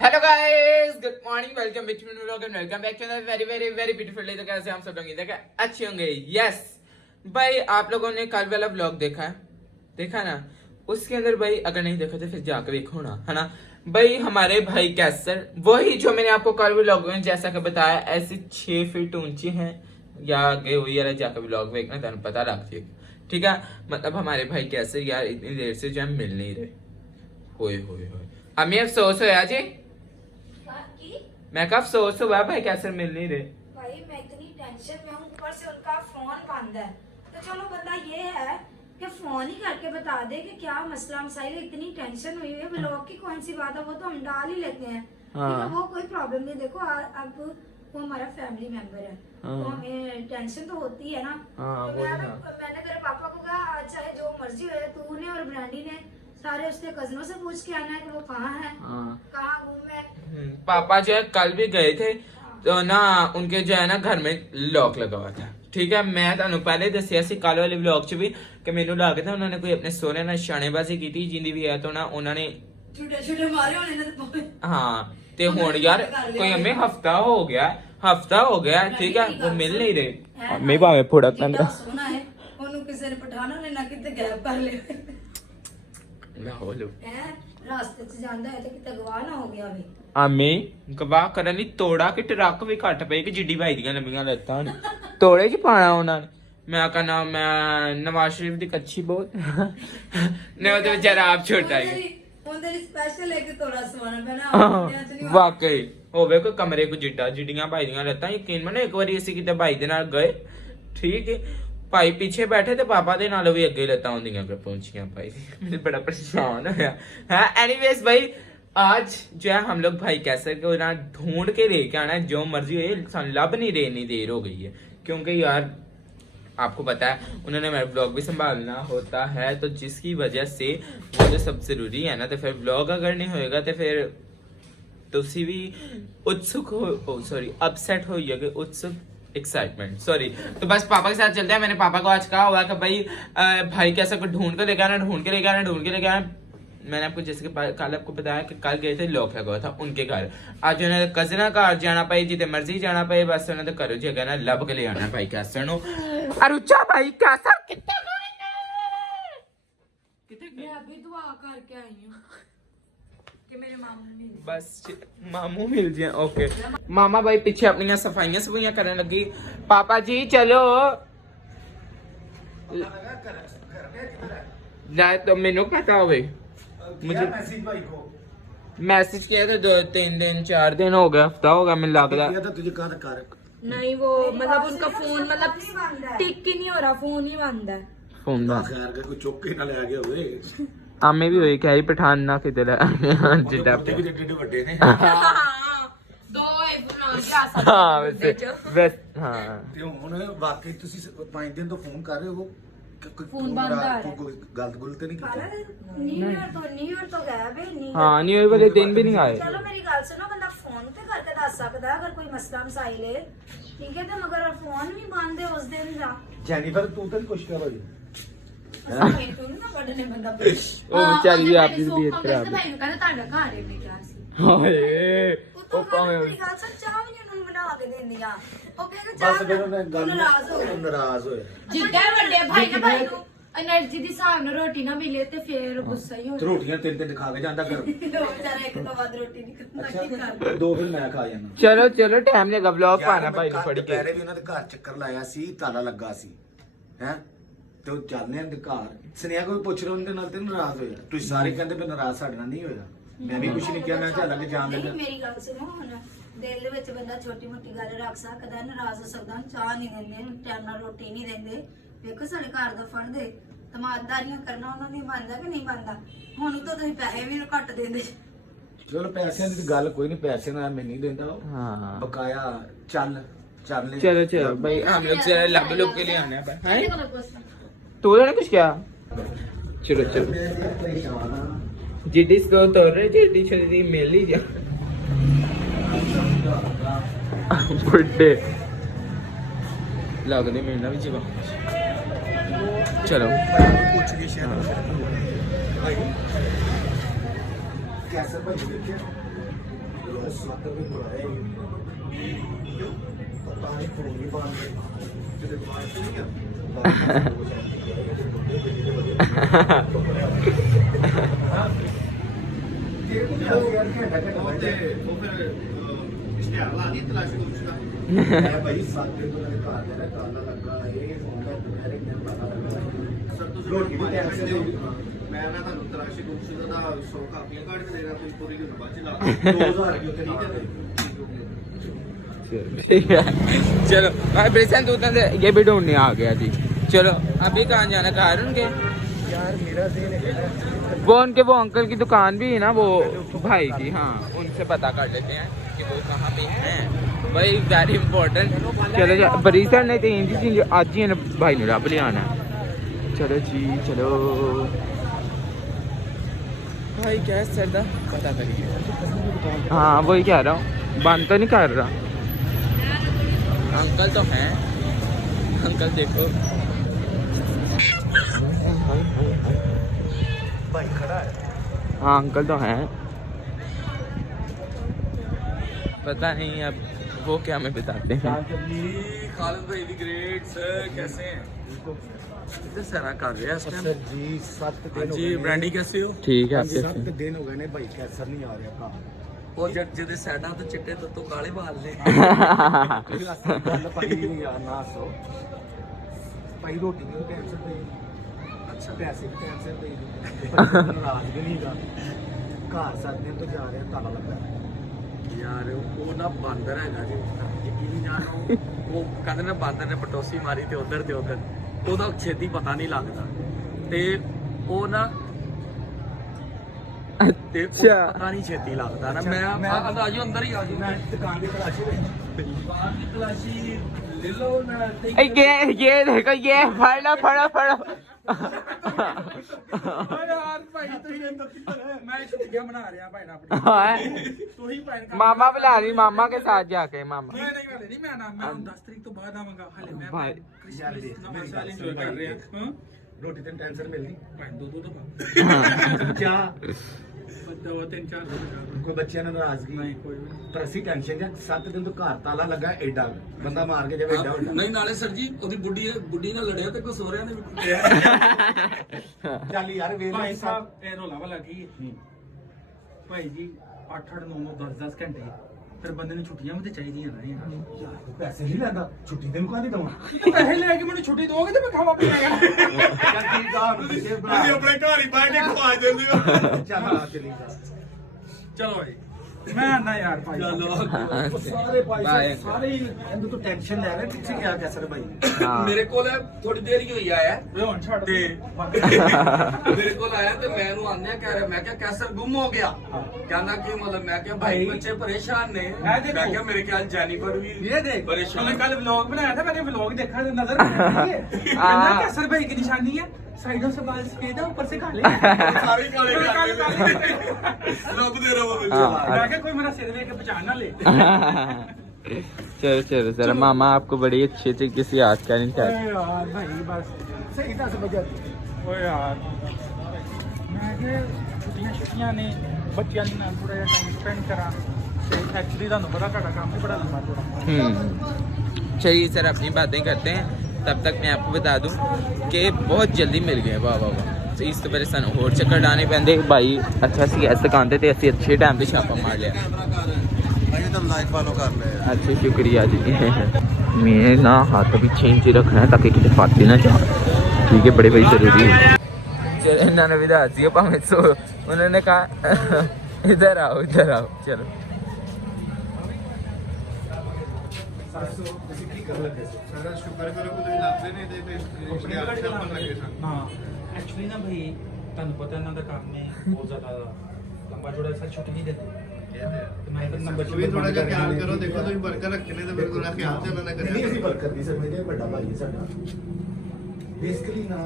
Hello guys, good morning, welcome back to vlog and welcome back to another very very very beautiful day. तो कैसे हम सब लोग देखा अच्छे होंगे। यस भाई, आप लोगों ने कल वाला व्लॉग देखा ना। उसके अंदर भाई अगर नहीं देखा तो फिर जाकर देखो ना, है ना भाई। हमारे भाई कैसर वही जो मैंने आपको कल व्लॉग में जैसा कि बताया, ऐसे 6 फीट ऊंची हैं या आगे हुई यार, जाकर व्लॉग देखना तुम पता लग जाएगा, ठीक है। मतलब हमारे भाई कैसर यार इतनी देर से जो हम मिल नहीं रहे। होए हमें अफसोस होया जी, मैं कब अफसोस हुआ भाई कैसर मिल नहीं रहे। भाई मैं इतनी टेंशन में हूँ, ऊपर से उनका फोन बंद है। तो चलो बंदा ये है कि फोन ही करके बता दे कि क्या मसला मसाइल है। इतनी टेंशन हुई है, ब्लॉग की कौन सी बात है, वो तो हम डाल ही लेते हैं। ठीक है, वो कोई प्रॉब्लम नहीं। देखो अब वो हमारा फैमिली मेंबर है, तो हमें टेंशन तो होती है ना। तो मैंने तेरे पापा को कहा आज चाहे जो मर्जी हो, तूने और ब्रांडी ने सारे उसके कजनों से पूछ के आना है कि वो कहाँ है, कहाँ घूमे। पापा जो है कल भी गए थे, तो ना उनके जो है ना घर में लॉक लगा हुआ था, ठीक है। मैं तुहानू पहले दसिया सी कल वाले व्लॉग च भी कि मैनू लग था उन्होंने कोई अपने सोहरे नाल शानेबाजी की थी, जिंदी भी है तो ना उन्होंने छुटे मारे होने ने। हाँ ते हुण यार कोई हमें हफ्ता हो गया, ठीक है, वो मिल नहीं रहे। मैं भावे फुड़क जितना सोना है ਉਹਨੂੰ ਕਿਸੇ ਨੇ ਪਠਾਣਾ ਨੇ ਨਾ ਕਿਤੇ ਗੈਪ ਕਰ ਲਿਆ। मैं हो लो ਰਾਸਤੇ 'ਚ ਜਾਂਦਾ ਹੈ ਤੇ ਕਿਤੇ ਗਵਾਹ ਨਾ ਹੋ ਗਿਆ ਵੇ। ਆਮੀ ਗਵਾਹ ਕਰਨ ਲਈ ਤੋੜਾ ਕਿ ਟਰੱਕ ਵੀ ਘੱਟ ਪਏ ਕਿ ਜਿੱਡੀ ਭਾਈ ਦੀਆਂ ਲੰਮੀਆਂ ਲੱਤਾਂ ਨੇ ਤੋੜੇ 'ਚ ਪਾਣਾ ਉਹਨਾਂ ਨੇ। ਮੈਂ ਕਹਿੰਦਾ ਮੈਂ ਨਵਾਜ਼ ਸ਼ਰੀਫ ਦੀ ਕੱਚੀ ਬਹੁਤ ਨੇ ਉਹਦੇ ਵਿਚਾਰਾ ਆਪ ਛੋਟਾ ਹੈ ਉਹਦੇ ਲਈ ਸਪੈਸ਼ਲ ਹੈ ਕਿ ਤੋੜਾ ਸਵਾਣਾ ਪੈਣਾ। ਵਾਕਈ ਹੋਵੇ ਕੋਈ ਕਮਰੇ ਕੋ ਜਿੱਡੀਆਂ ਭਾਈ ਦੀਆਂ ਲੱਤਾਂ। ਯਕੀਨ ਮੰਨੋ ਇੱਕ ਵਾਰੀ ਅਸੀਂ ਕਿਤੇ ਭਾਈ ਦੇ ਨਾਲ ਗਏ, ਠੀਕ ਹੈ, भाई पीछे बैठे थे, पापा दे नालों भी अगे लत्तां होंदियां कर पहुंचियां भाई। मुझे बड़ा परेशान होया है। एनीवेज भाई आज जो है हम लोग भाई कैसर को ना ढूंढ के लेके आना है, जो मर्जी हो, लब नहीं रहे, इतनी देर हो गई है। क्योंकि यार आपको पता है उन्होंने मेरा ब्लॉग भी संभालना होता है, तो जिसकी वजह से वो जो सब जरूरी है ना, तो फिर ब्लॉग अगर नहीं होएगा तो फिर तुसी भी उत्सुक हो, सॉरी अपसेट होइएगा, उत्सुक एक्साइटमेंट सॉरी। तो बस पापा के साथ चलते हैं। मैंने पापा को आज कहा हुआ कि भाई कैसे को ढूंढ के लेके आना। मैंने आपको जैसे कि कल आपको बताया कि कल गए थे, लॉक लगा हुआ था उनके घर। आज उन्हें कजना घर जाना पाई, जिते मर्जी जाना पाई, बस उन्हें तो करो जी कहना लब के ले आना भाई कैसर नो। अरुचा भाई कैसर कितने मैं अभी दुआ करके आई हूँ कि मेरे मामू मिल जाए। बस मामू मिल जाए। ओके मामा भाई पीछे अपनी सफाइयां करने लगी। पापा जी चलो जाए तो मैनू पता हो गई, मुझे मैसेज किया था 2-3 दिन 4 दिन हो गया, हफ्ता हो गया मैं लगता नहीं। वो मतलब उनका फोन मतलब टिक ही नहीं हो रहा, फोन ही बंद है। फोन खैर के कोई चुक के ना ले गया होवे। आमे भी होई कह पठान ना किते जिड्डा टेढ़े ਵੱਡੇ ਨੇ। ਦੋ ਇਬਨ ਜਾ ਸਕਦੇ वैसे हां ਤੇ ਹੁਣ ਵਾਕਈ ਤੁਸੀਂ 5 ਦਿਨ ਤੋਂ ਫੋਨ ਕਰ ਰਹੇ ਹੋ, ਕੋਈ ਫੋਨ ਬੰਦ ਆ ਰਿਹਾ, ਕੋਈ ਗਲਤ ਗੁਲਤ ਨਹੀਂ ਕੀਤਾ। न्यू ईयर तो गया बे नहीं। हां न्यू ईयर वाले दिन भी नहीं आए। चलो मेरी गल सुनो, बंदा फोन पे करके दस सकदा अगर कोई मसला मसाइल है, ठीक है। तो मगर फोन नहीं बंद है उस दिन दा। ਜੈਨੀਫਰ ਤੂੰ ਤਾਂ ਕੁਛ ਕਰ ਰਹੀ तू ना बड़ने बंदा ओ बेचारी आपकी तबीयत खराब है। भाई कहता ताड़ा घर है मैं क्या सी हाय ਉਹ ਮੇਰੀ ਗੱਲ ਸੱਚ ਚਾਹ ਵੀ ਉਹਨੂੰ ਬਣਾ ਕੇ ਦਿੰਦੀਆਂ। ਉਹ ਕਹਿੰਦਾ ਬਸ ਚਾਹ ਫਿਰ ਉਹਨੇ ਗੱਲ ਨਾਰਾਜ਼ ਹੋ ਗਿਆ। ਨਾਰਾਜ਼ ਹੋਇਆ। ਜਿੱਦਾਂ ਵੱਡੇ ਭਾਈ ਨਾ ਭਾਈ ਨੂੰ એનર્ਜੀ ਦੀ ਹਿਸਾਬ ਨਾਲ ਰੋਟੀ ਨਾ ਮਿਲੇ ਤੇ ਫੇਰ ਗੁੱਸਾ ਹੀ ਹੋ ਤੇ ਰੋਟੀਆਂ 3-3 ਖਾ ਕੇ ਜਾਂਦਾ ਕਰ। ਵਿਚਾਰਾ ਇੱਕ ਤੋਂ ਵੱਧ ਰੋਟੀ ਨਹੀਂ ਖਾਂਦਾ। ਅੱਛਾ ਦੋ ਫਿਰ ਮੈਂ ਖਾ ਜਾਣਾ। चलो टाइम लगा व्लॉग पाना भाई ਨੂੰ ਫੜ ਕੇ। ਪਹਿਲੇ ਵੀ ਉਹਨਾਂ ਦੇ ਘਰ ਚੱਕਰ ਲਾਇਆ ਸੀ, ਤਾਲਾ ਲੱਗਾ ਸੀ ਹੈ, ਤੇ ਉਹ ਚੱਲਨੇ ਆਂ ਦੇ ਘਰ। ਸੁਨੇਹਾ ਕੋਈ ਪੁੱਛ ਰਿਹਾ ਉਹਦੇ ਨਾਲ ਤੇ ਨਾਰਾਜ਼ ਹੋਇਆ। ਤੁਸੀਂ ਸਾਰੇ ਕਹਿੰਦੇ ਵੀ ਨਾਰਾਜ਼ ਸਾਡੇ ਨਾਲ ਨਹੀਂ ਹੋਇਆ। ਮੈਂ ਵੀ ਕੁਝ ਨਹੀਂ ਕਿਹਾ, ਮੈਂ ਚੱਲ ਕੇ ਜਾਣ ਲੱਗਾ। ਮੇਰੀ ਗੱਲ ਸੁਣੋ, ਹੁਣ ਦਿਲ ਦੇ ਵਿੱਚ ਬੰਦਾ ਛੋਟੀ ਮੋਟੀ ਗੱਲ ਰੱਖ ਸਕਦਾ, ਨਾਰਾਜ਼ ਹੋ ਸਕਦਾ। ਚਾਹ ਨਹੀਂ ਦਿੰਦੇ, ਟਾਈਮ ਨਾਲ ਰੋਟੀ ਨਹੀਂ ਦਿੰਦੇ। ਵੇਖੋ ਸਾਡੇ ਘਰ ਦਾ ਫੜਦੇ ਤਮਾਦਾਰੀਆਂ ਕਰਨਾ ਉਹਨਾਂ ਦੀ ਮੰਨਦਾ ਕਿ ਨਹੀਂ ਮੰਨਦਾ। ਹੁਣ ਤਾਂ ਤੁਸੀਂ ਪੈਸੇ ਵੀ ਘੱਟ ਦਿੰਦੇ। ਚਲੋ ਪੈਸਿਆਂ ਦੀ ਗੱਲ ਕੋਈ ਨਹੀਂ, ਪੈਸੇ ਨਾਲ ਮੈਂ ਨਹੀਂ ਦਿੰਦਾ। हाँ ਬਕਾਇਆ ਚੱਲਨੇ। चलो भाई हम लोग जरा लब लोग के लिए आने हैं हैं ਪਰੇਸ਼ਾਨ तो उन्होंने कुछ क्या चलो जिडी को तोड़ रहे जिडी छोटी मिल ही जा बुड्ढे लगने मिलना भी चाहिए। चलो ਪੁੱਛ ਕੇ ਸ਼ਾਇਦ कैसे भाई देखिए ਭਾਈ 7 ਦਿਨ ਤੋਂ ਘਰ ਦੇ ਤਾਲਾ ਲੱਗਾ ਇਹ ਹੁੰਦਾ ਦੁਪਹਿਰੇ ਦਿਨ ਪਤਾ ਲੱਗਾ ਸਰ ਤੁਸੀਂ ਰੋਟੀ ਵੀ ਟਾਈਮ ਸਿਰ ਦਿਓ ਮੈਂ ਨਾ ਤੁਹਾਨੂੰ ਤਲਾਸ਼ੀ ਗੁੰਮਸ਼ੁਦਾ ਦਾ 100 ਕਾਪੀਆਂ ਕੱਢ ਕੇ ਦੇਣਾ ਤੁਸੀਂ ਪੂਰੀ ਦਿਨ ਬਾਅਦ ਚ ਲਾ 2000 ਰੁਪਏ ਉੱਤੇ ਠੀਕ है चलो भाई ब्रेसन दूध ने ये भी ढूंढने आ गया जी। चलो अभी कहाँ जाना कार उनके यार मेरा दिन है वो उनके वो अंकल की दुकान भी है ना वो भाई की, हाँ उनसे पता कर लेते हैं कि वो कहाँ पे हैं भाई, वेरी इंपॉर्टेंट। चलो ब्रेसन ने तीन चीज आज ही भाई ने रब ले आना। चलो जी चलो भाई क्या सर दा पता करिए। हाँ वही कह रहा हूँ, बंद तो नहीं कर रहा। अंकल तो हैं, अंकल देखो भाई खड़ा है। हाँ अंकल तो हैं, पता नहीं अब वो क्या हमें बताते हैं। खालिद भाई भी ग्रेट सर, कैसे हैं? इधर सारा कर रहे हैं सर जी 7 दिन जी। ब्रांडी कैसे हो? ठीक है 7 दिन हो गए ने भाई कैसर नहीं आ रहा काम ਉਹ ਜਿਹਦੇ ਸਾਈਡਾਂ ਤੋਂ ਚਿੱਟੇ ਤੋਂ ਕਾਲੇ ਵਾਲ ਨੇ। ਗੱਲ ਭਾਈ ਯਾਰ ਨਾ ਸੋ ਭਾਈ ਰੋਟੀ ਦੀ ਟੈਨਸ਼ਨ ਪਈ, ਅੱਛਾ ਪੈਸੇ ਦੀ ਟੈਨਸ਼ਨ ਪਈ, ਨਾਰਾਜ਼ ਵੀ ਨਹੀਂਗਾ ਘਰ 7 ਦਿਨ ਤੋਂ ਜਾ ਰਿਹਾ ਤਾਲਾ ਲੱਗਾ ਯਾਰ ਉਹ ਨਾ ਬਾਂਦਰ ਹੈਗਾ ਜੀ, ਯਕੀਨ ਜਾਣੋ ਉਹ ਕਹਿੰਦੇ ਨੇ ਬਾਂਦਰ ਨੇ ਪਟੋਸੀ ਮਾਰੀ ਤੇ ਉਧਰ ਉਹਦਾ ਛੇਤੀ ਪਤਾ ਨਹੀਂ ਲੱਗਦਾ ਤੇ ਉਹ ਨਾ ਤੇ ਪਤਾ ਨਹੀਂ ਛੇਤੀ ਲੱਗਦਾ ਨਾ। ਮੈਂ ਆਜੋ ਅੰਦਰ ਹੀ ਆਜੋ, ਮੈਂ ਦੁਕਾਨ ਦੀ ਤਲਾਸ਼ੀ ਲਈ ਦੁਕਾਨ ਦੀ ਤਲਾਸ਼ੀ ਲੈ ਲਓ ਨਾ ਤੇ ये देखो ये फड़ा फड़ा फड़ा ਯਾਰ ਭਾਈ ਤੁਸੀਂ ਅੰਦਰ ਕਿੱਧਰ ਹੈ? ਮੈਂ ਛੁੱਟੀਆਂ ਬਣਾ ਰਿਹਾ ਭਾਈ ਨਾਲ ਆਪਣੀ। ਤੁਸੀਂ ਭਾਈ मामा बुला रही, मामा के साथ जाके मामा। ਮੈਂ ਨਹੀਂ ਵਾਲੇ ਨਹੀਂ, ਮੈਂ 10 ਤਰੀਕ ਤੋਂ ਬਾਅਦ ਆਵਾਂਗਾ। ਹਲੇ ਮੈਂ ਭਾਈ ਕ੍ਰਿਸਮਸ ਨਵਾਂ ਸਾਲ ਇੰਜੋਏ ਕਰ ਰਿਹਾ ਹਾਂ। ਰੋਟੀ ਤੇ ਟੈਨਸ਼ਨ ਮਿਲਦੀ ਭਾਈ ਦੋ ਦਫਾ ਕਿਆ ਦੋ ਤਿੰਨ ਚਾਰ ਕੋਈ ਬੱਚਿਆਂ ਨਾਲ ਨਾਰਾਜ਼ਗੀ ਨਹੀਂ ਕੋਈ ਵੀ ਪਰ ਅਸੀਂ ਟੈਨਸ਼ਨ ਜਾਂ 7 ਦਿਨ ਤੋਂ ਘਰ ਤਾਲਾ ਲੱਗਾ ਐਡਾ ਬੰਦਾ ਮਾਰ ਕੇ ਜਾਵੇ ਐਡਾ ਵੱਡਾ ਨਹੀਂ। ਨਾਲੇ ਸਰ ਜੀ ਉਹਦੀ ਬੁੱਢੀ ਨਾਲ ਲੜਿਆ ਤੇ ਕੋ ਸੋਹਰਿਆਂ ਨੇ ਵੀ ਕੁੱਟਿਆ। ਚੱਲ ਯਾਰ ਵੇਖ ਭਾਈ ਸਾਹਿਬ ਇਹ ਰੋਲਾ ਵਾਲਾ ਕੀ ਭਾਈ ਜੀ 8-8 9-9 10-10 ਘੰਟੇ ਫਿਰ ਬੰਦੇ ਨੂੰ ਛੁੱਟੀਆਂ ਵੀ ਤੇ ਚਾਹੀਦੀਆਂ ਨਾ ਯਾਰ। ਪੈਸੇ ਨਹੀਂ ਲੈਂਦਾ ਛੁੱਟੀ ਤੈਨੂੰ ਕਾਹਦੀ ਦਵਾਂ ਪੈਸੇ ਲੈ ਕੇ ਮੈਨੂੰ ਛੁੱਟੀ ਦੋਗੇ ਤੇ ਮੈਂ ਖਾਵਾ ਪੀਵਾਂਗਾ। ਚੱਲ ਠੀਕ ਆ ਹੁਣ ਬੱਚੇ ਬਣਾ ਆਪਣੇ ਘਰ ਹੀ ਬਹਿ ਕੇ ਖਵਾ ਦਿੰਦੇ ਹੋ। ਚੱਲ ਆ ਚਲੀ ਜਾ ਚਲੋ ਭਾਈ ਮੈਂ ਆਣਾ ਯਾਰ ਭਾਈ ਚਲੋ ਸਾਰੇ ਭਾਈ ਬਾਏ। ਸਾਰੇ ਹੀ ਇਹਨੂੰ ਤੋਂ ਟੈਨਸ਼ਨ ਲੈ ਰਹੇ ਪਿੱਛੇ ਗਿਆ ਕੈਸਰ ਭਾਈ ਮੇਰੇ ਕੋਲ ਥੋੜੀ ਦੇਰ ਹੀ ਹੋਈ ਆਇਆ ਵੇ ਹੁਣ ਛੱਡ ਤੇ ਮੇਰੇ ਕੋਲ ਆਇਆ ਤੇ ਮੈਂ ਇਹਨੂੰ ਆਂਦਿਆ ਕਹਿ ਰਿਹਾ, ਮੈਂ ਕਿਹਾ ਕੈਸਰ ਗੁੰਮ ਹੋ ਗਿਆ। ਕਹਿੰਦਾ ਕਿ ਮਤਲਬ ਮੈਂ ਕਿਹਾ ਭਾਈ ਬੱਚੇ ਪਰੇਸ਼ਾਨ ਨੇ। ਮੈਂ ਕਿਹਾ ਮੇਰੇ ਖਿਆਲ ਜੈਨੀਫਰ ਵੀ ਇਹ ਦੇਖ परेशान। कल व्लॉग बनाया था, मैंने व्लॉग देखा तो नजर कैसर भाई की निशानी है, साइडों से बाल सफेद है, ऊपर से काले सारे काले रब दे रहा मैं क्या कोई मेरा सिर लेके पहचान ना ले। चलो चलो जरा मामा आपको बड़ी अच्छी तरीके से याद करनी चाहिए। यार भाई बस सही 10 बजे ओ यार मैं कि छुट्टियां ने बच्चों के नाल थोड़ा टाइम स्पेंड करा एक्चुअली ਤੁਹਾਨੂੰ ਪਤਾ ਤੁਹਾਡਾ ਕੰਮ ਵੀ ਬੜਾ ਲੰਬਾ ਚੌੜਾ। चलिए सर अपनी बातें करते हैं, तब तक मैं आपको बता दूं कि बहुत जल्दी मिल गए। वाह वाह वाह, तो इस तरह सन होर चक्कर डाने पैंदे भाई। अच्छा सी इस दुकान ते असी अच्छे टाइम पे छापा मार लिया। भाई तो लाइक फॉलो कर ले अच्छा शुक्रिया जी। मैं ना हाथ भी चेंज रखना है ताकि किसी फाटे ना जा, ठीक है बड़े भाई जरूरी है। चलो इन्होंने भी दस दिया भावे सो, उन्होंने कहा इधर आओ चलो। ਹਾਂ ਐਕਚੁਅਲੀ ਨਾ ਭਾਈ ਤੁਹਾਨੂੰ ਪਤਾ ਇਹਨਾਂ ਦਾ ਕੰਮ ਹੈ ਬਹੁਤ ਜ਼ਿਆਦਾ ਲੰਬਾ ਚੌੜਾ, ਸਰ ਛੁੱਟੀ ਨਹੀਂ ਦਿੰਦੇ ਤੇ ਮੈਂ ਫਿਰ ਨੰਬਰ ਵੀ ਥੋੜਾ ਜਿਹਾ ਖਿਆਲ ਕਰੋ। ਦੇਖੋ ਤੁਸੀਂ ਬਰਗਰ ਰੱਖੇ ਨੇ ਤੇ ਮੇਰੇ ਕੋਲ ਖਿਆਲ ਤੇ ਉਹਨਾਂ ਦਾ ਨਹੀਂ ਕਰਿਆ ਅਸੀਂ ਵਰਕਰ ਦੀ ਸਰ ਮੇਰੇ ਵੱਡਾ ਭਾਈ ਹੈ ਸਾਡਾ ਬੇਸਿਕਲੀ ਨਾ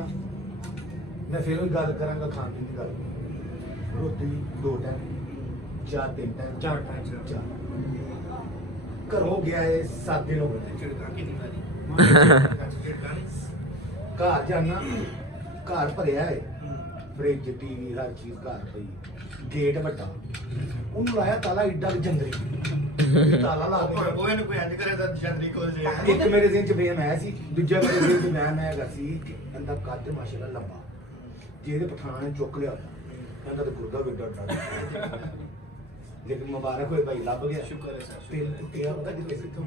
ਮੈਂ ਫਿਰ ਉਹ ਗੱਲ ਕਰਾਂਗਾ ਖਾਣ ਪੀਣ ਦੀ ਗੱਲ। ਰੋਟੀ 2 ਟਾਈਮ 4 3 ਟਾਈਮ 4 ਟਾਈਮ ਘਰੋਂ ਗਿਆ ਹੈ 7 ਦਿਨ ਹੋ ਗਏ ਝਿੜਕਾਂ ਕੀ ਨਹੀਂ ਮਾਰੀ ਘਰ ਜਾਣਾ ਘਰ ਭਰਿਆ ਹੈ ਫ੍ਰਿਜ ਟੀਵੀ ਹਰ ਚੀਜ਼ ਘਰ ਪਈ ਗੇਟ ਵੱਡਾ ਉਹਨੂੰ ਲਾਇਆ ਤਾਲਾ ਏਡਾ ਜੰਗਲੀ ਤਾਲਾ ਲਾ ਕੇ ਉਹ ਇਹਨੂੰ ਕੋਈ ਇੰਜ ਕਰੇ ਤਾਂ ਛਤਰੀ ਖੋਲ ਜੇ ਇੱਕ ਮੇਰੇ ਜ਼ਿਹਨ ਚ ਬੇਨ ਆਇਆ ਸੀ, ਦੂਜਾ ਮੇਰੇ ਜ਼ਿਹਨ ਚ ਮੈਂ ਹੈਗਾ ਸੀ ਕਿ ਇਹਦਾ ਕੱਦ ਮਾਸ਼ਾਅੱਲਾ ਲੰਬਾ, ਜਿਹਦੇ ਪਠਾਨ ਨੇ ਚੁੱਕ ਲਿਆ ਇਹਦਾ ਤਾਂ ਗੁਰਦਾ ਵੀ ਡਰ ਲੇਕਿਨ ਮੁਬਾਰਕ ਹੋਏ ਭਾਈ, ਲੱਭ ਗਿਆ। ਸ਼ੁਕਰ ਹੈ ਸਰ, ਤਿਲ ਟੁੱਟਿਆ ਪਤਾ ਕਿੱਥੇ ਕਿੱਥੋਂ?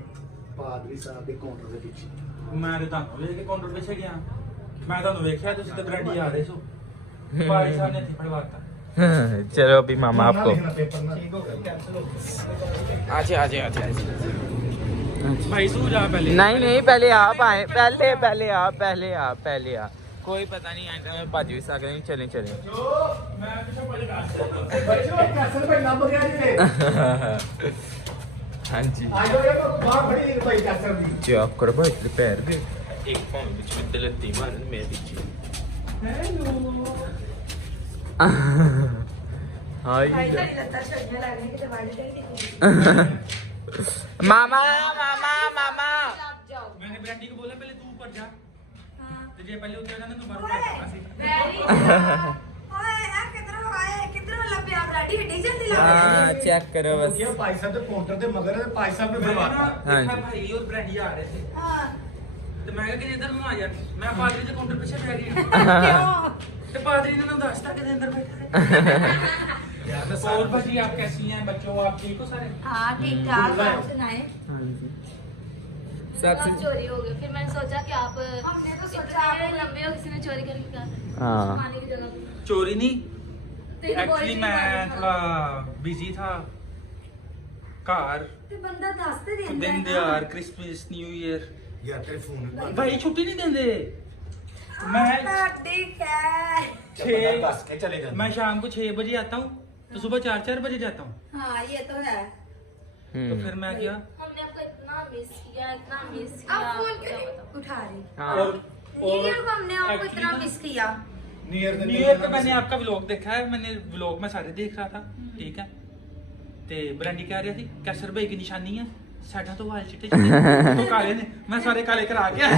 ਪਾਦਰੀ ਸਾਹਿਬ ਦੇ ਕਾਊਂਟਰ ਦੇ ਪਿੱਛੇ। ਮੈਂ ਤੇ ਤੁਹਾਨੂੰ ਲੈ ਕੇ ਕਾਊਂਟਰ ਪਿੱਛੇ ਗਿਆ, ਮੈਂ ਤੁਹਾਨੂੰ ਵੇਖਿਆ ਤੁਸੀਂ ਤੇ ਬਰੰਡੀ ਆ ਰਹੇ ਸੋ ਪਾਰੀ ਸਾਹਿਬ ਨੇ ਇੱਥੇ ਫੜਵਾਤਾ। चलो अभी मामा आपको पेपर ना ਠੀਕ ਹੋ ਗਿਆ, ਕੈਂਸਲ ਹੋ ਗਿਆ। आजे भाई सो जा पहले। नहीं पहले आप आए, पहले आप कोई पता नहीं आएगा, मैं भज भी सकते हैं। चलें कैसल भाई ਲੱਭ ਗਿਆ ਜੀ। हाँ जी आज ये बाहर खड़ी भाई कैसल दी। चेक करो भाई इसके पैर दे एक पाँव बीच में तलती मारन मैं पीछे। हाय भाई तेरी लत्ता चढ़ने लगने की दवाई देंगे मामा आप जाओ। मैंने बरंडी को बोला पहले तू ऊपर जा, हाँ। तुझे पहले उतरना ना तो ओए, मारूंगा। ओए यार किधरों लगे आप रेडी डीजल दिला हाँ चेक करो बस। ये भाई साहब के काउंटर ਦੇ ਮਗਰ ਹੈ, ਭਾਈ ਸਾਹਿਬ ਨੇ मैंने ना ਫੜਵਾਤਾ। हाँ देखा जी। भाई और बरंडी आ रहे थे, हां तो मैं कहा कि इधर में आ जा, मैं पादरी के काउंटर पीछे बैठ गया, क्यों तो पादरी ने ना दस्ता के अंदर बैठा है। और भाजी आप कैसी हैं बच्चों, आप ठीक हो सारे? हां ठीक ठाक आप सुनाए। आप चोरी हो गए, फिर मैंने सोचा कि आप हमने तो सोचा इतने आप लंबे हो, किसी ने चोरी करके कहा हाँ। खाने की जगह पे। चोरी नहीं, तो ये एक्चुअली boys मैं भी थोड़ा बिजी था कार ते बंदा दस ते देंदा दिन है दयार क्रिसमस न्यू ईयर ਯਾਰ ਤੇਰੇ ਫੋਨ भाई छुट्टी नहीं देंगे। मैं मैं ठीक है। ਦੱਸ ਕੇ ਚਲੇ ਜਾਂਦੇ। मैं शाम को 6 बजे आता हूँ तो सुबह 4 बजे जाता हूँ, हाँ ये तो है। तो फिर मैं गया हमने आपको इतना मिस किया, इतना मिस किया। अब फोन आपको क्या क्यों बताऊं। उठा रही? हाँ। और न्यू ईयर को हमने आपको actually इतना ना- मिस किया। न्यू ईयर पे मैंने आपका व्लॉग देखा है, मैंने व्लॉग में सारे देख रहा था, ठीक है। ते ब्रांडी कह रही थी कैसर भाई की निशानी है, साडा तो वाल चिट्टे चिट्टे तो काले ने, मैं सारे काले करा के आया।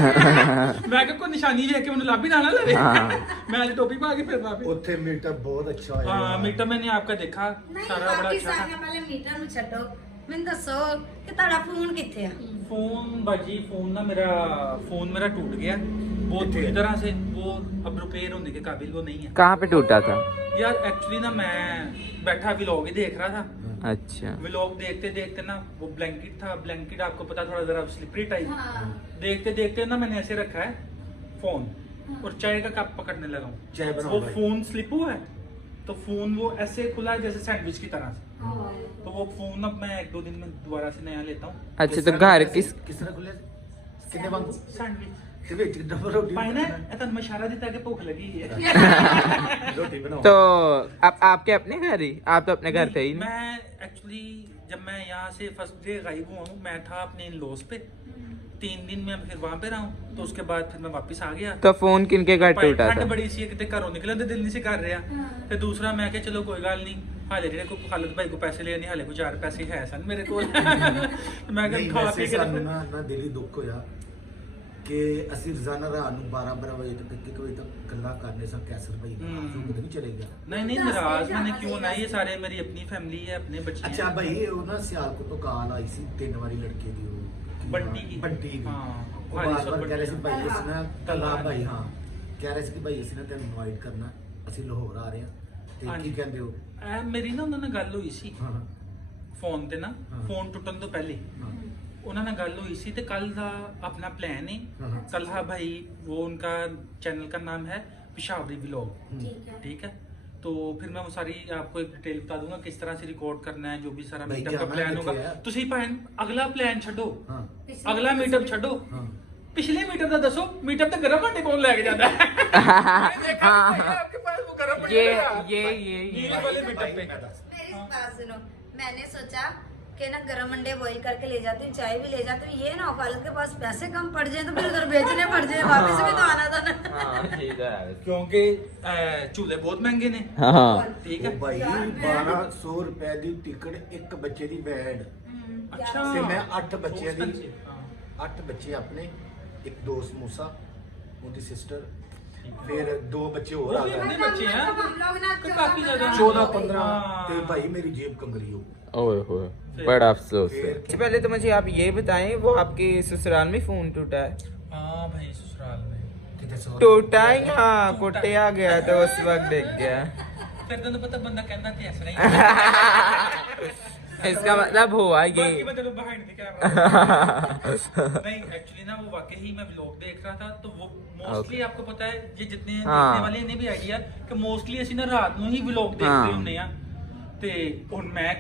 मैं कहा कोई निशानी देख के मैंने लाभी ना ना लगे, मैं आज टोपी पा के फिरना पे। ਉੱਥੇ ਮੀਟਅਪ ਬਹੁਤ ਅੱਛਾ ਹੋਇਆ। हाँ मीटर मैंने आपका देखा, नहीं सारा बड़ा बाकी अच्छा था। सारे पहले मीटर ਨੂੰ ਛੱਡੋ। ਮੈਨੂੰ ਦੱਸੋ ਕਿ ਤੁਹਾਡਾ ਫੋਨ ਕਿੱਥੇ ਆ? फोन बाजी फोन मेरा टूट गया बहुत बुरी तरह से, वो अब रिपेयर होने के काबिल वो नहीं है कहाँ पे टूटा था? यार। एक्चुअली ना मैं बैठा व्लॉग ही देख रहा था, अच्छा व्लॉग देखते देखते ना वो ब्लैंकेट था, ब्लैंकेट आपको पता थोड़ा जरा स्लिपरी टाइप, हाँ। देखते देखते ना मैंने ऐसे रखा है फोन और चाय का कप पकड़ने लगा हूँ, चाय बनाओ वो भाई। फोन स्लिप हुआ है तो फोन वो ऐसे खुला है जैसे सैंडविच की तरह से, हाँ। तो वो फोन अब मैं 1-2 दिन में दोबारा से नया लेता हूँ। अच्छा तो घर किस ਕਿਸ ਤਰ੍ਹਾਂ ਖੁੱਲਿਆ ਸੀ? ਕਿੰਨੇ ਵਾਂਗੂ? सैंडविच ਤੇ ਵਿੱਚ ਡਬਲ ਰੋਟੀ पाए ना, ਤੁਹਾਨੂੰ ਮੈਂ ਇਸ਼ਾਰਾ ਦਿੱਤਾ ਕਿ ਭੁੱਖ ਲੱਗੀ ਹੈ। ਰੋਟੀ ਬਣਾਓ। तो आपके अपने घर ही, आप तो अपने घर थे ही नहीं? मैं एक्चुअली जब मैं यहाँ से फर्स्ट डे गायब हुआ हूँ, मैं था अपने इन लॉस पे 3 दिन में, फिर वहाँ पे रहा हूँ, तो उसके बाद फिर मैं वापस आ गया। तो फोन किनके घर टूटा ठंड था? बड़ी सी कितने घरों निकलन तो दिल नहीं से कर रहा। ਤੇ ਦੂਸਰਾ ਮੈਂ ਕਿਹਾ ਚਲੋ ਕੋਈ ਗੱਲ ਨਹੀਂ, ਹਾਲੇ ਜਿਹੜੇ ਕੋ ਖਾਲਦ ਭਾਈ ਕੋ ਪੈਸੇ ਲੈਣੇ, ਹਾਲੇ ਕੋ 4 ਪੈਸੇ ਹੈ ਸਨ ਮੇਰੇ ਕੋਲ। ਮੈਂ ਨਹੀਂ, ਕਿਹਾ ਖਾ ਵੈਸੇ ਪੀ ਕੇ ਸਾਨੂੰ ਨਾ ਦਿਲੀ ਦੁੱਖ ਹੋਇਆ ਕਿ ਅਸੀਂ ਰੋਜ਼ਾਨਾ ਰਾਤ ਨੂੰ 12 ਵਜੇ ਤੱਕ 1 ਵਜੇ ਤੱਕ ਗੱਲਾਂ ਕਰਨੇ ਸਾਂ ਕੈਸਰ ਭਾਈ ਹੂੰ। ਜੋ ਕਿਤੇ ਨਹੀਂ ਚਲੇ ਗਿਆ। नहीं नहीं नाराज मैंने क्यों ना, ये सारे मेरी अपनी फैमिली है, अपने बच्चे ਅੱਛਾ हैं। ਭਾਈ ਉਹ ਨਾ ਸਿਆਲਕੋਟ ਤੋਂ ਕਾਲ ਆਈ ਸੀ 3 ਵਾਰੀ ਲੜਕੇ ਦੀ, ਉਹ ਬੰਟੀ ਦੀ। ਬੰਟੀ ਦੀ। ਹਾਂ, ਉਹ ਭਾਈ ਬਾਰ ਸਾਹਿਬ ਬਾਰ ਕਹਿ ਰਹੇ ਸੀ ਬੰਟੀ। ਭਾਈ ਅਸੀਂ ਨਾ ਤਲਾ ਭਾਈ, ਹਾਂ ਕਹਿ ਰਹੇ ਸੀ ਕਿ ਭਾਈ ਅਸੀਂ ਨਾ ਤੈਨੂੰ ਇਨਵਾਈਟ ਕਰਨਾ, ਅਸੀਂ ਲਾਹੌਰ ਆ ਰਹੇ ਹਾਂ ਤੇ ਕੀ ਹਾਂਜੀ। ਕਹਿੰਦੇ ਹੋ? ਮੇਰੀ ਨਾ ਉਹਨਾਂ ਨਾਲ ਗੱਲ ਹੋਈ ਸੀ ਹਾਂ ਹਾਂ ਫੋਨ ਤੇ ਨਾ, ਹਾਂ। ਫੋਨ ਟੁੱਟਣ ਤੋਂ ਪਹਿਲੇ ਹਾਂ ਉਹਨਾਂ ਨਾਲ ਗੱਲ हुई सी, तो कल का अपना प्लान है। हाँ। तलहा भाई वो उनका चैनल का नाम है पिशावरी व्लॉग, ठीक है। ठीक है। तो फिर मैं वो सारी आपको एक डिटेल बता दूंगा किस तरह से रिकॉर्ड करना है, जो भी सारा भाई मीटअप का जाना प्लान किथे होगा। है? तुसी भाई अगला प्लान छड्डो, ਹਾਂ अगला मीटअप छड्डो, ਹਾਂ पिछले मीटअप का दसो, मीटअप तो गर्म भांडे कौन लेके जाता है? मैंने देखा हाँ। कि भाई आपके पास वो गर्म भांडे ये- लगा। ये- ये वाले मीटअप पे मेरी बात सुनो, मैंने सोचा कि ना गरम अंडे बॉईल करके ले जाती हूँ, चाय भी ले जाती हूँ, ये ना खालिद के पास पैसे कम पड़ जाए तो फिर उधर बेचने पड़ जाए, वापस भी तो आना था ना। हाँ ठीक है। क्योंकि चूल्हे बहुत महंगे ने, हाँ ठीक ਉਹ है। ਭਾਈ 1200 ਰੁਪਏ ਦੀ ਟਿਕਟ ਇੱਕ ਬੱਚੇ ਦੀ ਬੈਡ अच्छा ਤੇ ਮੈਂ 8 ਬੱਚਿਆਂ ਦੀ हाँ। 8 ਬੱਚੇ ਆਪਣੇ, ਇੱਕ ਦੋ ਸਮੋਸਾ, ਉਹਦੀ ਸਿਸਟਰ, ਫਿਰ 2 ਬੱਚੇ ਹੋਰ ਆ वो भी ਗਏ, अपने बच्चे हैं, हम लोग ना तो काफी ज्यादा 14-15 हाँ। ਤੇ ਭਾਈ ਮੇਰੀ ਜੇਬ ਕੰਗਰੀ ਹੋ ओए होए बड़ा अफसोस है। पहले तो मुझे आप ये बताएं, वो आपके ससुराल में फोन टूटा है? हाँ भाई ससुराल में टूटा है या कुटिया गया तो उस वक्त देख गया? फिर तो पता बंदा कहना कि ऐसा नहीं इसका मतलब हुआ बाकी ये। मैं चलो behind the camera नहीं एक्चुअली ना वो वाकई ही मैं व्लॉग देख रहा था तो वो मोस्टली आपको पता है ये जितने देखने वाले इन्हें भी आइडिया कि मोस्टली ਅਸੀਂ ਨਾ ਰਾਤ ਨੂੰ ਹੀ ਵਲੌਗ ਦੇਖਦੇ ਹੁੰਦੇ ਆ ਤੇ ਹੁਣ ਮੈਂ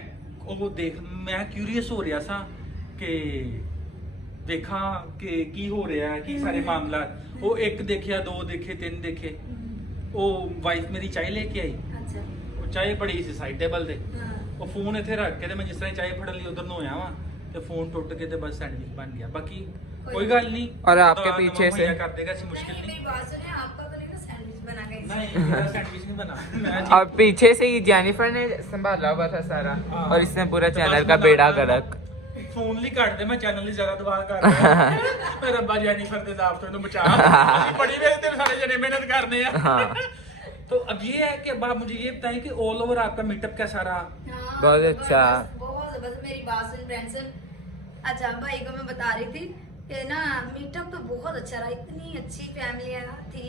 ਉਹ ਦੇਖ ਮੈਂ ਕਿਊਰੀਅਸ ਹੋ ਰਿਹਾ ਸਾਂ ਕਿ ਦੇਖਾਂ ਕਿ ਕੀ ਹੋ ਰਿਹਾ ਹੈ ਕੀ ਸਾਰੇ ਮਾਮਲਾ ਉਹ ਇੱਕ ਦੇਖਿਆ ਦੋ ਦੇਖੇ ਤਿੰਨ ਦੇਖੇ ਉਹ ਵਾਈਫ ਮੇਰੀ ਚਾਹ ਲੈ ਕੇ ਆਈ अच्छा ਉਹ ਚਾਹ ਬੜੀ ਸੀ ਸਾਈਡ ਟੇਬਲ ਤੇ हाँ। ਉਹ ਫੋਨ ਇੱਥੇ ਰੱਖ ਕੇ ਤੇ ਮੈਂ ਜਿਸ ਤਰ੍ਹਾਂ ਚਾਹ ਫੜਨ ਲਈ ਉਧਰ ਨੂੰ ਆਇਆ ਵਾਂ ਤੇ ਫੋਨ ਟੁੱਟ ਕੇ ਤੇ ਬਸ ਸੈਂਡਵਿਚ ਬਣ ਗਿਆ ਬਾਕੀ ਕੋਈ ਗੱਲ ਨਹੀਂ और आपके पीछे से कर देगा ऐसी मुश्किल नहीं, नहीं मेरी बात सुने, आपका तो नहीं ना सैंडविच बना गई नहीं मेरा सैंडविच नहीं बना मैं और पीछे से ही जेनिफर ने संभाला हुआ था सारा हाँ। और इसने पूरा तो चैनल बस का बना बेड़ा देना। गर्क। ਫੋਨ ਲਈ ਕੱਟ ਦੇ ਮੈਂ ਚੈਨਲ ਲਈ ਜ਼ਿਆਦਾ ਦਬਾਅ ਕਰ ਰਿਹਾ ਮੈਂ ਰੱਬਾ ਜੈਨੀਫਰ ਦੇ ਜ਼ਾਬਤੇ ਨੂੰ ਬਚਾ ਅਸੀਂ ਬੜੀ ਵੇਲੇ ਤੇ ਸਾਰੇ ਜਣੇ ਮਿਹਨਤ करने हैं हाँ। तो अब ये है कि अब आप मुझे ये बताएं कि ऑल ओवर आपका मीटअप कैसा रहा हाँ, बहुत अच्छा। बहुत जबरदस्त। मेरी बात सुन ब्रेंसन। अच्छा भाई को मैं बता रही थी कि ना मीटअप तो बहुत अच्छा रहा, इतनी अच्छी फैमिलियाँ थी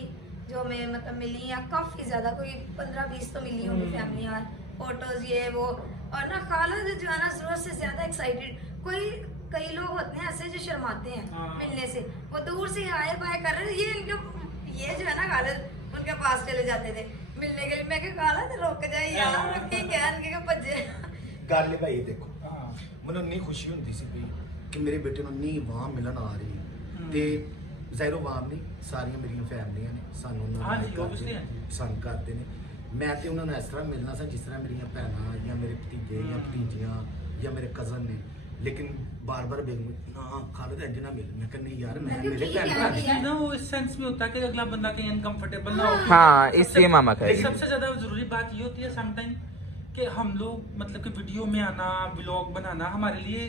जो हमें मतलब मिली हैं, काफी ज्यादा, कोई 15-20 तो मिली होंगी फैमिलियाँ, फोटोज ये वो। और ना खाला जो है ना जरूरत से ज्यादा एक्साइटेड। कई लोग होते हैं ऐसे जो शर्माते हैं हाँ। मिलने से, वो दूर से हाय बाय कर रहे हैं, ये जो है ना खाला उनके पास चले जाते थे मिलने के लिए। मैं क्या खाला तो रुक जाए यार, ठीक है इनके भज्जे। ਗੱਲ ਭਾਈ ਦੇਖੋ हाँ ਮੈਨੂੰ ਇੰਨੀ ਖੁਸ਼ੀ ਹੁੰਦੀ ਸੀ ਵੀ ਕਿ ਮੇਰੇ ਬੇਟੇ ਨੂੰ ਇੰਨੀ ਵਾਮ ਮਿਲਣ ਆ ਰਹੀ ਹੈ ਤੇ ਜ਼ੈਰੋ ਵਾਮ ਨਹੀਂ, ਸਾਰੀਆਂ ਮੇਰੀਆਂ ਫੈਮਲੀਆਂ ਨੇ ਸਾਨੂੰ ਉਹਨਾਂ हाँ ਨਾਲ जी, ਕਰਦੇ obviously, ਨੇ, हाँ जी। ਪਸੰਦ ਕਰਦੇ ਨੇ। ਮੈਂ ਤੇ ਉਹਨਾਂ ਨੂੰ ਇਸ ਤਰ੍ਹਾਂ ਮਿਲਣਾ ਸੀ ਜਿਸ ਤਰ੍ਹਾਂ ਮੇਰੀਆਂ ਭੈਣਾਂ ਜਾਂ ਮੇਰੇ ਭਤੀਜੇ ਜਾਂ ਭਤੀਜੀਆਂ ਜਾਂ ਮੇਰੇ ਕਜ਼ਨ ਨੇ, लेकिन बार बार ना खालिद इंज ना मिल। मैं कहनी नहीं यार मैं मेरे भैन भरा Actually ना वो इस सेंस में होता है कि अगला बंदा कहीं अनकंफर्टेबल ना हो। हाँ, इसलिए मामा कह रही है। सबसे ज्यादा जरूरी बात ये होती है समटाइम कि हम लोग मतलब कि वीडियो में आना, व्लॉग बनाना हमारे लिए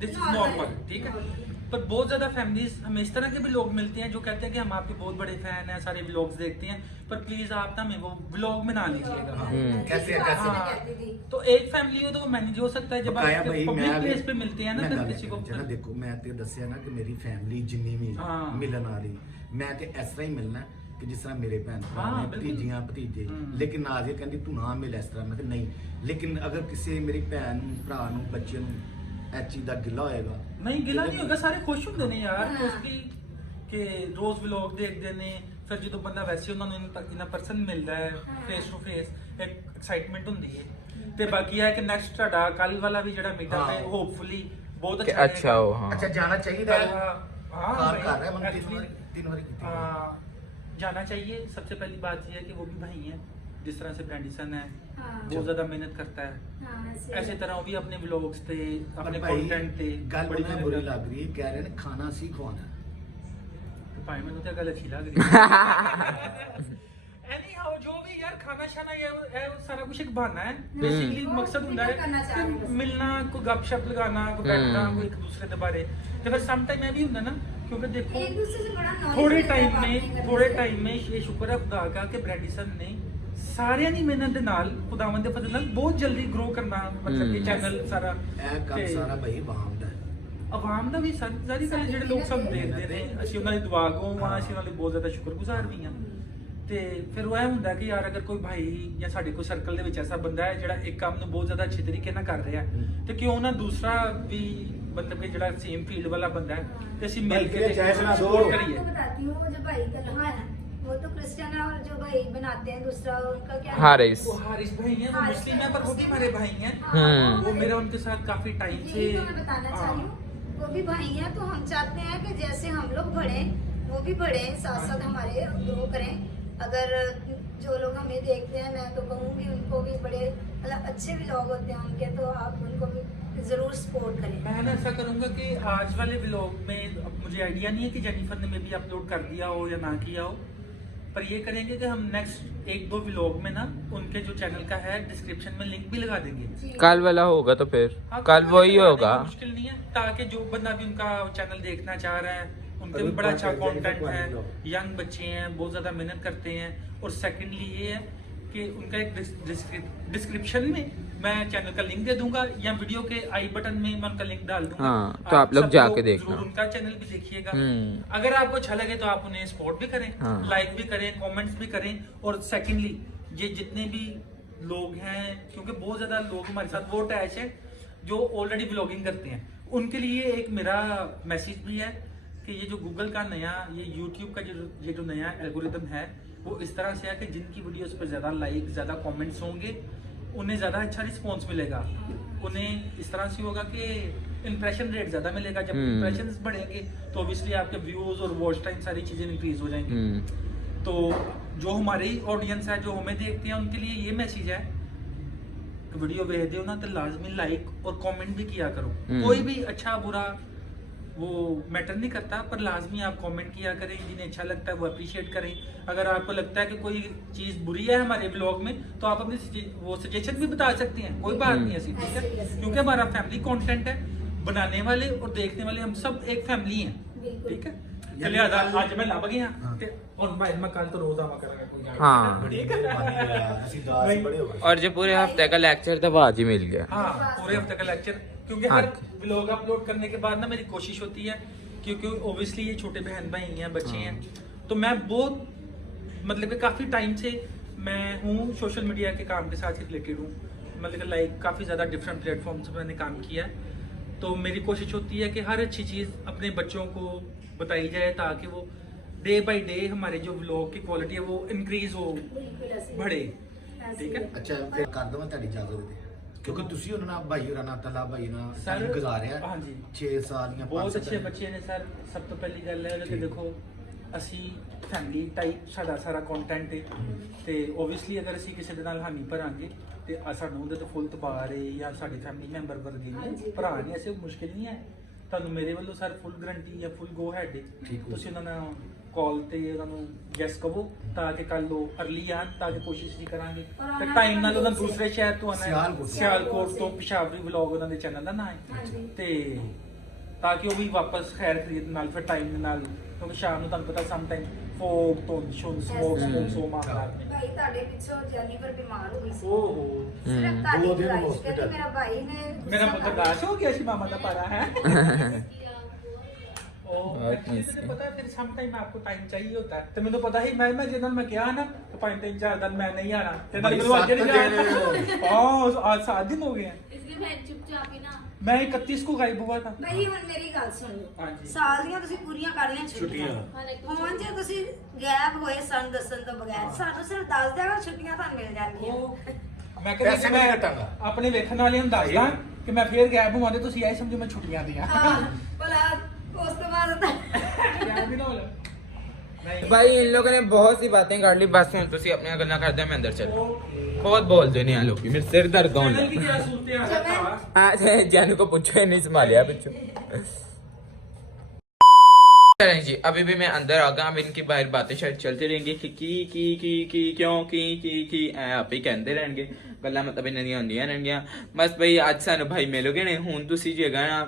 दिस इज नॉर्मल, ठीक है। पर बहुत ज्यादा फैमिलीज हमें इस तरह के भी लोग मिलते हैं जो कहते हैं कि हम आपके बहुत बड़े फैन हैं, सारे व्लॉग्स देखते हैं, पर प्लीज आप ना हमें वो व्लॉग में ना लीजिएगा। कैसे कैसे हाँ, कहती थी। तो एक फैमिली हो तो वो मैनेज हो सकता है जब बकाया आप भाई पब्लिक मैं प्लेस पे मिलते हैं ना मैं फिर गल किसी को करना, देखो मैं ते दस्सिया ना कि मेरी फैमिली जिन्नी भी हाँ। मिलन आ रही, मैं ते इस तरह ही मिलना कि जिस तरह मेरे भैन भरा हाँ, ने, बिल्कुल। भतीजियां भतीजे। लेकिन नाज़िया कहती तू ना मिल इस तरह। मैं कहा नहीं, लेकिन अगर किसी मेरी भैन भरा ਨੂੰ ਬੱਚੇ ਨੂੰ ਇਹ ਚੀਜ਼ ਦਾ ਗਿਲਾ ਹੋਏਗਾ नहीं गिला नहीं होगा, सारे खुश होंगे ने यार मोस्टली कि रोज व्लॉग देखते ने, फिर जो बंदा वैसे उन्होंने इन्ना पर्सन मिलता है फेस टू फेस, एक एक्साइटमेंट होंदी है। ते बाकी है कि नेक्स्ट ਤੁਹਾਡਾ ਕੱਲ ਵਾਲਾ ਵੀ ਜਿਹੜਾ ਮੀਟਅਪ ਹੈ हाँ। होपफुली बहुत कि अच्छा अच्छा हो। हाँ, ਅੱਛਾ ਜਾਣਾ ਚਾਹੀਦਾ कल ਹੈ। हाँ ਕਾਰ ਕਰ ਰਿਹਾ ਮੈਂ actually, ਤਿੰਨ ਵਾਰੀ ਕੀਤੀ जाना चाहिए। सबसे पहली बात यह है कि वो भी भाई हैं, जिस तरह से ब्रांडिसन है हाँ। बहुत ज्यादा मेहनत करता है, हाँ, ऐसे तरह वो भी अपने व्लॉग्स ते ਪਰ अपने ਭਾਈ कंटेंट ते ਗੱਲ बड़ी ਬੜੀ मेहनत ਬੁਰੀ करता है। ਲੱਗ ਰਹੀ ਹੈ, ਕਹਿ ਰਹੇ ਨੇ ਖਾਣਾ ਸੀ ਖਵਾਉਣਾ। तो भाई मैंने तो गल अच्छी लग रही एनी हाउ जो भी यार खाना शाना ये सारा कुछ एक बहाना है। बेसिकली मकसद होता है करना चाह रहे हैं कि मिलना, कोई गपशप लगाना, कोई बैठना, कोई एक दूसरे के बारे तो फिर सम टाइम में भी होता ना, क्योंकि देखो एक दूसरे से बड़ा knowledge थोड़े मिलता है टाइम बातें में करने थोड़े से। टाइम में ये शुक्र है खुदा का कि ब्रैडिसन ने ਸਾਰਿਆਂ ਦੀ ਮਿਹਨਤ ਦੇ ਨਾਲ ਖੁਦਾਵੰਦ ਦੇ ਫਜ਼ਲ ਨਾਲ ਬਹੁਤ ਜਲਦੀ ਗਰੋ ਕਰਨਾ, ਮਤਲਬ ਕਿ ਚੈਨਲ ਸਾਰਾ ਇਹ ਕੰਮ ਤੇ ਸਾਰਾ ਭਾਈ ਵਾਮ ਦਾ ਹੈ। ਆਵਾਮ ਦਾ ਵੀ ਸਾਰੀ ਜਿਹੜੇ ਲੋਕ ਸਾਨੂੰ ਦੇਖਦੇ ਨੇ, ਅਸੀਂ ਉਹਨਾਂ ਦੀ ਦੁਆ ਗੋ ਹਾਂ, ਅਸੀਂ ਉਹਨਾਂ ਦੇ ਬਹੁਤ ਜ਼ਿਆਦਾ ਸ਼ੁਕਰਗੁਜ਼ਾਰ ਵੀ ਹਾਂ। ਤੇ ਫਿਰ ਉਹ ਇਹ ਹੁੰਦਾ ਕਿ ਯਾਰ ਅਗਰ ਕੋਈ ਭਾਈ ਜਾਂ ਸਾਡੇ ਕੋਈ ਸਰਕਲ ਦੇ ਵਿੱਚ ਐਸਾ ਬੰਦਾ ਹੈ ਜਿਹੜਾ ਇੱਕ ਕੰਮ ਨੂੰ ਬਹੁਤ ਜ਼ਿਆਦਾ ਅੱਛੇ ਤਰੀਕੇ ਨਾਲ ਕਰ ਰਿਹਾ ਤੇ ਕਿਉਂ ਨਾ ਦੂਸਰਾ ਵੀ ਮਤਲਬ ਕਿ ਜਿਹੜਾ ਸੇਮ ਫੀਲਡ ਵਾਲਾ ਬੰਦਾ ਹੈ ਤੇ ਅਸੀਂ ਮਿਲ ਕੇ ਮਿਲ ਕੇ ਚਾਹੇ ਨਾ support दो। ਕਰੀਏ। आपको बताती हूँ, वो जो भाई का लहा है वो तो क्रिश्चियन है, और जो भाई बनाते हैं दूसरा उनका क्या है? हारिस। वो हारिस भाई हैं, वो मुस्लिम है पर वो भी हमारे भाई हैं। हम्म। वो मेरा उनके साथ काफी टाइम से यही तो मैं बताना चाह रही हूँ, वो भी भाई हैं, तो हम चाहते हैं कि जैसे हम लोग बढ़े वो भी बढ़े, साथ साथ हमारे ग्रो करें। अगर जो लोग हमें देखते हैं, मैं तो कहूँगी उनको भी बड़े मतलब अच्छे भी लोग होते हैं उनके, तो आप उनको भी जरूर सपोर्ट करें। मैं ना ऐसा करूंगा कि आज वाले व्लॉग में अब मुझे आइडिया नहीं है कि जेनिफर ने मे भी अपलोड कर दिया हो या ना किया हो, पर ये करेंगे कि हम नेक्स्ट 1-2 व्लॉग में ना उनके जो चैनल का है डिस्क्रिप्शन में लिंक भी लगा देंगे। कल वाला होगा तो फिर हाँ, कल वही लगाने होगा। की मुश्किल नहीं है, ताकि जो बंदा भी उनका चैनल देखना चाह रहा है उनके अभी भी बड़ा अच्छा content कंटेंट है, Jennifer यंग बच्चे हैं, बहुत ज़्यादा मेहनत करते हैं। और सेकंडली ये है कि उनका एक डिस्क्रिप्शन में मैं चैनल का लिंक दे दूंगा या वीडियो के आई बटन में मैं उनका लिंक डाल दूंगा। हाँ, तो आप लोग सब जाके देखना। जरूर उनका चैनल भी देखिएगा। हम्म। अगर आपको अच्छा लगे तो आप उन्हें सपोर्ट भी करें, हाँ। लाइक भी करें, कमेंट्स भी करें। और सेकंडली ये जितने भी लोग हैं, क्योंकि बहुत ज्यादा लोग हमारे साथ वो अटैच है जो ऑलरेडी ब्लॉगिंग करते हैं, उनके लिए एक मेरा मैसेज भी है कि ये जो गूगल का नया, ये यूट्यूब का ये जो नया एल्गोरिदम है, वो इस तरह से है कि जिनकी वीडियोस पर ज्यादा लाइक, ज्यादा कमेंट्स होंगे, उन्हें ज्यादा अच्छा रिस्पॉन्स मिलेगा। उन्हें इस तरह से होगा कि इंप्रेशन रेट ज्यादा मिलेगा। जब इंप्रेशंस बढ़ेंगे तो ऑब्वियसली आपके व्यूज और वॉच टाइम सारी चीजें इंक्रीज हो जाएंगी। तो जो हमारी ऑडियंस है, जो हमें देखते हैं, उनके लिए ये मैसेज है कि वीडियो भेज दो ना तो लाजमी लाइक और कमेंट भी किया करो। कोई भी अच्छा बुरा वो मैटर नहीं करता, पर लाजमी आप कमेंट किया करें। जिन्हें अच्छा लगता है वो अप्रिशिएट करें। अगर आपको लगता है कि कोई चीज बुरी है हमारे ब्लॉग में, तो आप अपनी वो सजेशन भी बता सकते हैं, कोई बात नहीं ऐसी, ठीक है? क्योंकि हमारा फैमिली कंटेंट है, बनाने वाले और देखने वाले हम सब एक फैमिली हैं, ठीक है? चलिए आज मैं लब गया और मैं कल तो रोज आवा करूंगा, कोई गल हाँ। नहीं। और जो पूरे हफ्ते का लेक्चर था वो आज ही मिल गया। हाँ, पूरे हफ्ते का लेक्चर, क्योंकि हाँ। हर व्लॉग अपलोड करने के बाद ना मेरी कोशिश होती है, क्योंकि ओब्वियसली ये छोटे बहन भाई हैं, बच्चे हैं, तो मैं बहुत मतलब कि काफी टाइम से मैं हूँ सोशल मीडिया के काम के साथ ही रिलेटेड हूँ। मतलब लाइक काफी ज्यादा डिफरेंट प्लेटफॉर्म्स पर मैंने काम किया है। तो मेरी कोशिश होती है कि हर अच्छी चीज अपने बच्चों को बताई जाए, ताकि वो डे बाय डे हमारे जो व्लॉग की क्वालिटी है वो इंक्रीज हो, बढ़े, ठीक है? ਅੱਛਾ ਫਿਰ ਕਰ ਦਵਾਂ ਤੁਹਾਡੀ ਇਜਾਜ਼ਤ ਦੇ ਕਿਉਂਕਿ ਤੁਸੀਂ ਉਹਨਾਂ ਨਾਲ ਭਾਈ ਹੋਰਾਂ ਨਾਲ ਤਲਾ ਭਾਈ ਨਾਲ Sir, ਟਾਈਮ ਗੁਜ਼ਾਰਿਆ ਹਾਂਜੀ। 6 ਸਾਲ ਜਾਂ 5 ਬਹੁਤ ਅੱਛੇ ਬੱਚੇ ਨੇ ਸਰ। ਸਭ ਤੋਂ ਪਹਿਲੀ ਗੱਲ ਹੈ ਕਿ ਦੇਖੋ ਅਸੀਂ ਫੈਮਿਲੀ ਟਾਈਪ ਸਾਡਾ ਸਾਰਾ ਕੰਟੈਂਟ ਹੈ, ਤੇ ਓਬਵੀਅਸਲੀ ਅਗਰ ਅਸੀਂ ਕਿਸੇ ਦੇ ਨਾਲ ਹਾਨੀ ਭਰਾਂਗੇ ਤੇ ਸਾਨੂੰ ਉਹਦੇ ਤੋਂ ਫੁੱਲ ਤਬਾਰ ਹੈ ਜਾਂ ਸਾਡੇ ਫੈਮਿਲੀ ਮੈਂਬਰ ਵਰਗੇ ਨੇ, ਭਰਾ ਨੇ, ਐਸੇ ਮੁਸ਼ਕਿਲ ਨਹੀਂ ਹੈ। ਤੁਹਾਨੂੰ ਮੇਰੇ ਵੱਲੋਂ ਸਰ ਫੁੱਲ ਗਰੰਟੀ ਜਾਂ ਫੁੱਲ ਗੋ ਹੈਡ ਹੈ। ਤੁਸੀਂ ਉਹਨਾਂ ਨੂੰ ਕਾਲ ਤੇ ਉਹਨਾਂ ਨੂੰ ਗੈਸ ਕਵੋ ਤਾਂ ਕਿ ਕੱਲ ਉਹ ਅਰਲੀ ਆਣ, ਤਾਂ ਕਿ ਕੋਸ਼ਿਸ਼ ਵੀ ਕਰਾਂਗੇ ਤੇ ਟਾਈਮ ਨਾਲ ਉਹਨਾਂ ਦੂਸਰੇ ਸ਼ਹਿਰ ਤੋਂ ਆਣਾ, ਸਿਆਲਕੋਟ ਤੋਂ ਪਿਸ਼ਾਵਰੀ ਵਲੌਗ ਉਹਨਾਂ ਦੇ ਚੈਨਲ ਦਾ ਨਾਮ ਹੈ, ਤੇ ਤਾਂ ਕਿ ਉਹ ਵੀ ਵਾਪਸ ਖੈਰ ਖਰੀਦ ਨਾਲ ਫਿਰ ਟਾਈਮ ਦੇ ਨਾਲ, ਕਿਉਂਕਿ ਸ਼ਾਮ ਨੂੰ ਤੁਹਾਨੂੰ ਪਤਾ ਸਮ ਟਾਈਮ ਫੋਗ ਤੋਂ ਸਮੋਕ ਸੋ ਮਾਰਦਾ। ਭਾਈ ਤੁਹਾਡੇ ਪਿੱਛੋਂ ਜੈਨੀਫਰ ਬਿਮਾਰ ਹੋ ਗਈ ਸੀ। ਓਹੋ, ਸਿਰਫ ਤੁਹਾਡੀ ਲੜਾਈ ਕਰਕੇ ਮੇਰਾ ਭਾਈ ਨੇ ਮੇਰਾ ਪੁੱਤ ਦਾਸ਼ ਹੋ ਗਿਆ ਸੀ ਮਾਮਾ ਦਾ ਪਾਰਾ ਹੈ। पता है फिर सम टाइम आपको टाइम चाहिए होता है, तो मैंने पता ही मैं जिन्होंने मैं किया ना तो 5-3-4 दिन मैं नहीं आना, आज 7 दिन हो गए हैं। इसलिए मैं चुपचाप ही ना मैं 31 को गायब हुआ था। ਭਾਈ ਹੁਣ ਮੇਰੀ ਗੱਲ ਸੁਣ ਲਓ। ਹਾਂਜੀ। ਸਾਲ ਦੀਆਂ ਤੁਸੀਂ ਪੂਰੀਆਂ ਕਰ ਲਈਆਂ ਛੁੱਟੀਆਂ। ਹੁਣ ਜੇ ਤੁਸੀਂ ਗੈਪ ਹੋਏ ਸਨ ਦੱਸਣ ਤੋਂ ਬਗੈਰ, ਸਾਨੂੰ ਸਿਰਫ ਦੱਸ ਦਿਆ ਕਰੋ, ਛੁੱਟੀਆਂ ਤੁਹਾਨੂੰ ਮਿਲ ਜਾਣਗੀਆਂ। ਮੈਂ ਕਹਿੰਦਾ ਮੈਂ ਆਪਣੇ ਵੇਖਣ ਵਾਲਿਆਂ ਨੂੰ ਦੱਸਦਾ ਕਿ ਮੈਂ ਫੇਰ ਗਾਇਬ ਹੋਵਾਂ ਤੇ ਤੁਸੀਂ ਐ ਸਮਝੋ ਮੈਂ ਛੁੱਟੀਆਂ ਦੀਆਂ। ਹਾਂ ਭਲਾ ਉਸ ਤੋਂ ਬਾਅਦ ਤਾਂ ਗਾਇਬ ਹੀ ਨਾ ਹੋ ਲੈ। भाई इन लोगों ने बहुत सी बातें कर ली, बस हम तुसी अपनी गल्लां करदे मैं अंदर चल बहुत बोलते नहीं लोग, मेरे सिर दर्द होने चैनल की क्या सूरत हाल है खास? लगा। जाने को पूछो नहीं संभालिया पिछो। चलें जी, अभी भी मैं अंदर आ गया। अब इनकी बाहर बातें शायद चलती रहेंगी कि क्यों की आप ही कहते रहेंगे, गल्लां मतलब इन्हां दियां होंदियां रहणगियां। बस भाई आज सानू भाई मिलोगे ने, हुण तुसी जे गाना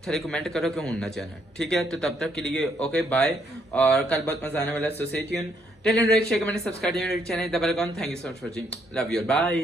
चलिए कमेंट करो कि हूं ना चैनल, ठीक है? तो तब तक के लिए ओके बाय, और कल बहुत मजा आने वाला है। So stay tune, tell and like share comment subscribe to channel, double कॉन। Thank you so much for watching, love you, bye.